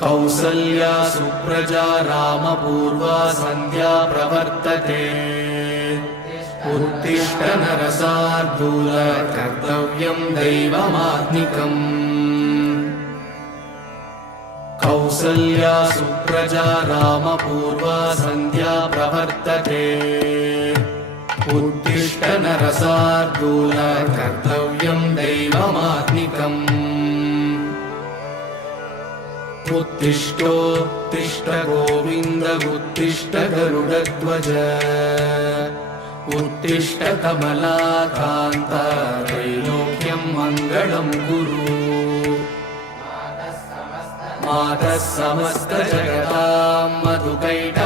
कौसल्या सुप्रजा रामपूर्वा सन्ध्या प्रवर्तते उत्तिष्ठ नरशार्दूल कर्तव्यं दैवमात्मिकम् कौसल्या सुप्रजा रामपूर्वा सन्ध्या प्रवर्तते उत्तिष्ठ नरशार्दूल कर्तव्यं दैवमात्मिकम् उत्तिष्ठोत्तिष्ठ गोविन्द उत्तिष्ठ गरुडध्वज उत्तिष्ठ कमलाकान्त त्रैलोक्यं मङ्गलं कुरु मातः समस्त जगतां मधुकैट